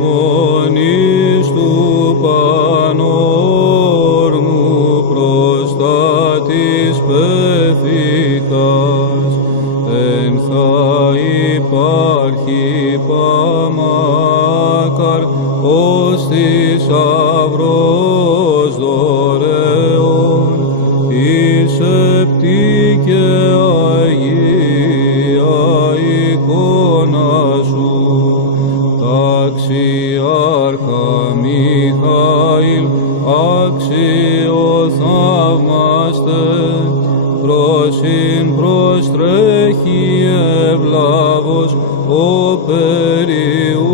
μονής του πανόρμου προστάτης πεφυτάς, εν θα υπάρχει παμάκαρ ως θησαυρός δωρεών, εις επτή και Αγία εικόνα σου, ταξιάρχα Μιχαήλ, άξιο θαύμαστε, προσήν προστρέχει ευλάβος ο περιού